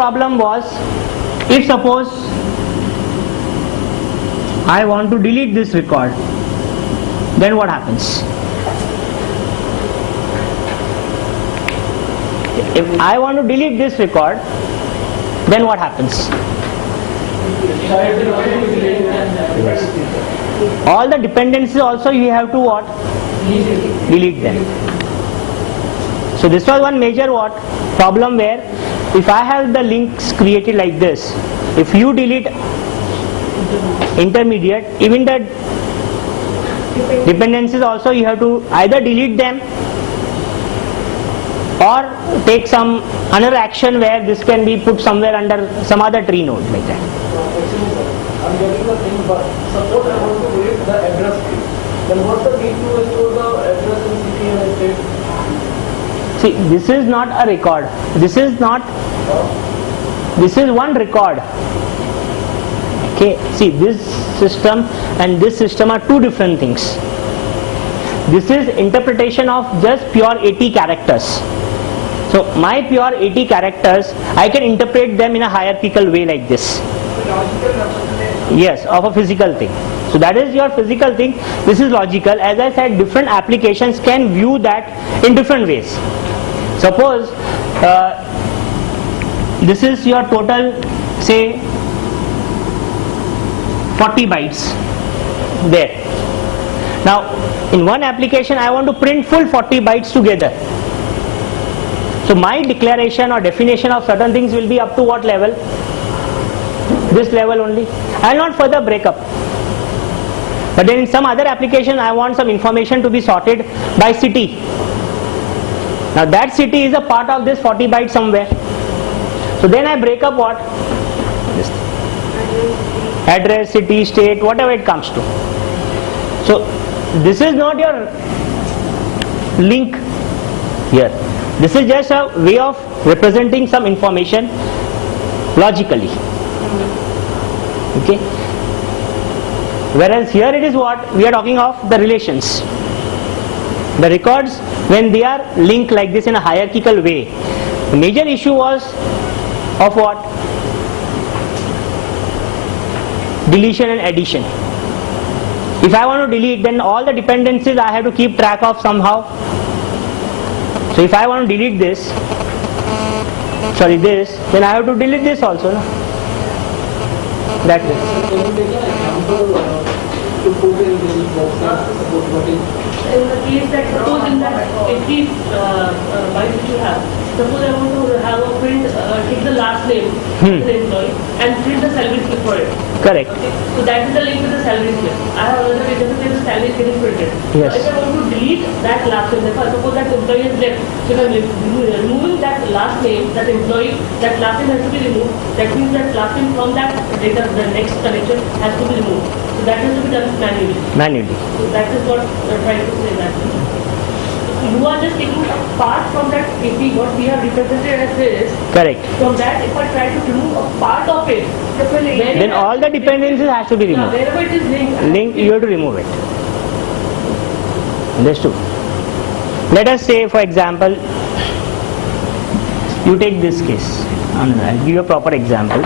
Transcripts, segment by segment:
problem was, if suppose I want to delete this record, then what happens? If I want to delete this record, then what happens? Yes. All the dependencies also you have to what? Delete them. So this was one major what? Problem where if I have the links created like this, if you delete intermediate, even the dependencies also you have to either delete them or take some another action where this can be put somewhere under some other tree node like that. I'm getting the thing, but suppose I want to delete the address field, then what's the need to store the address in city and state? See, this is not a record. This is not. This is one record. Okay. See, this system and this system are two different things. This is interpretation of just pure 80 characters. So my pure 80 characters, I can interpret them in a hierarchical way like this. Yes, of a physical thing. So that is your physical thing. This is logical. As I said, different applications can view that in different ways. Suppose this is your total, say 40 bytes there. Now in one application I want to print full 40 bytes together. So my declaration or definition of certain things will be up to what level? This level only. I will not further break up. But then in some other application I want some information to be sorted by city. Now that city is a part of this 40 bytes somewhere. So then I break up what? This address, city, state, whatever it comes to. So this is not your link here. This is just a way of representing some information logically. Okay. Whereas here it is what? We are talking of the relations. The records, when they are linked like this in a hierarchical way, the major issue was of what? Deletion and addition. If I want to delete, then all the dependencies I have to keep track of somehow. So if I want to delete this, sorry this, then I have to delete this also, no? That way. In the case that suppose in that 80 bytes which you have, suppose I want to have a print, take the last name of the employee and print the salary slip for it. Correct. Okay. So that is the link with the salary slip. I have another example where the salary is getting printed. Yes. So if I want to delete that last name, therefore suppose that employee is left. So if I am removing that last name, that employee, that last name has to be removed. That means that last name from that data, the next connection has to be removed. So that has to be done manually. Manually. So that is what we are trying to say that. You are just taking a part from that 80, what we have represented as this. Correct. From that, if I try to remove a part of it, then all the dependencies has to be removed. Wherever it is linked, You have to remove it. Understood? Let us say, for example, you take this case. I'll give you a proper example.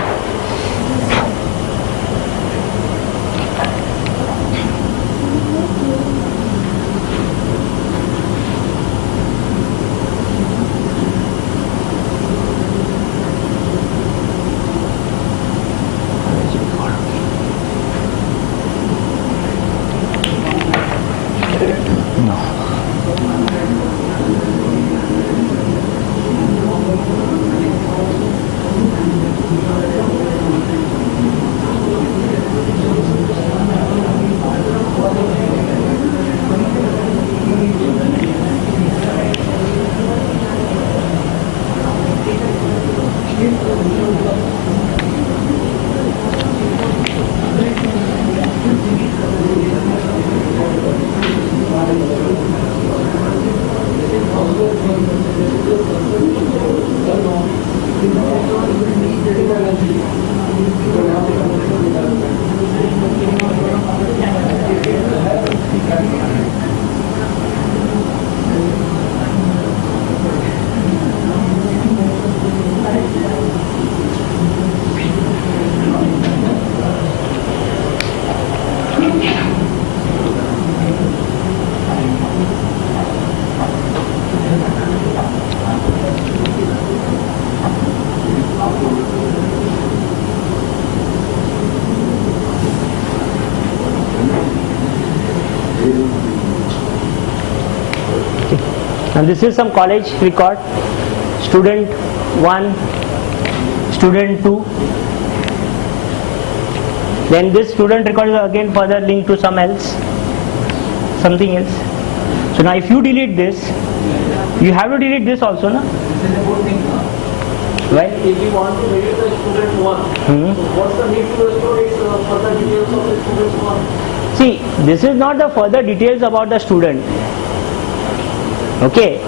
And this is some college record, student 1, student 2. Then this student record is again further linked to something else. So now if you delete this, you have to delete this also, na? This is a good thing, no? Why? If we want to delete the student 1, what's the need to restore its further details of the student 1? See, this is not the further details about the student. Okay,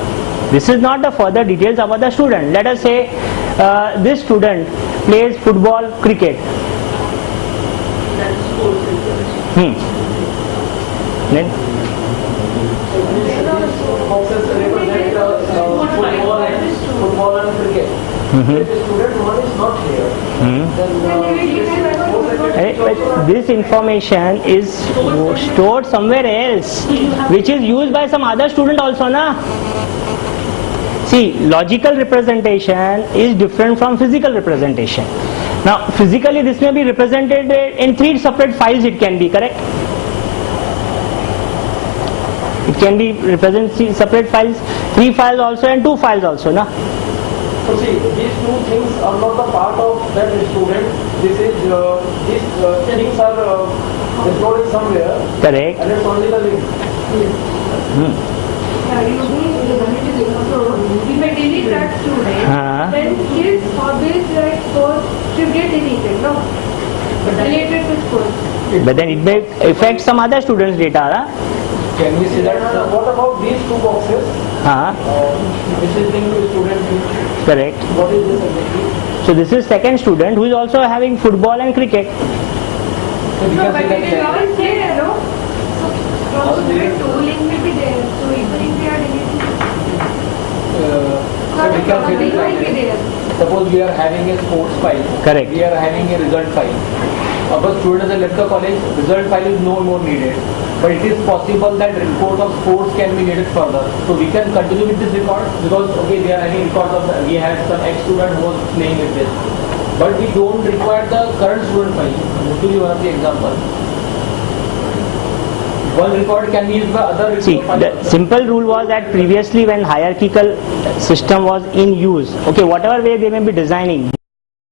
this is not the further details about the student. Let us say this student plays football, cricket. That's sports information. Then Boxes represent football and cricket. If student 1 is not here, then this information is stored somewhere else, which is used by some other student also, na? See, logical representation is different from physical representation. Now, physically this may be represented in 3 separate files, it can be, correct? It can be represented separate files, 3 files also and 2 files also, na? so see, these two things are not the part of that student. This is these things are stored somewhere, Correct. and it's only the link. If I delete that student, then his hobbies like sports should get deleted, no? Related to sports. But then it may affect some other students' data, na? Can we see that? What about these 2 boxes? Which is linked to student 2? Correct. What is this exactly? So this is second student who is also having football and cricket. So we No, can but see it is that. all there, no? So from student 2 link will be there. So even if we are deleting, So we can see link this will like be this. there. Suppose we are having a sports file. Correct. We are having a result file. Our students have left the college, result file is no more needed. But it is possible that report of sports can be needed further. So we can continue with this record because okay, they are having records of we had some ex student who was playing with this. But we don't require the current student file. To give you one of the examples. One record can be used by other report See, files the also. simple rule was that previously when hierarchical system was in use, okay, whatever way they may be designing,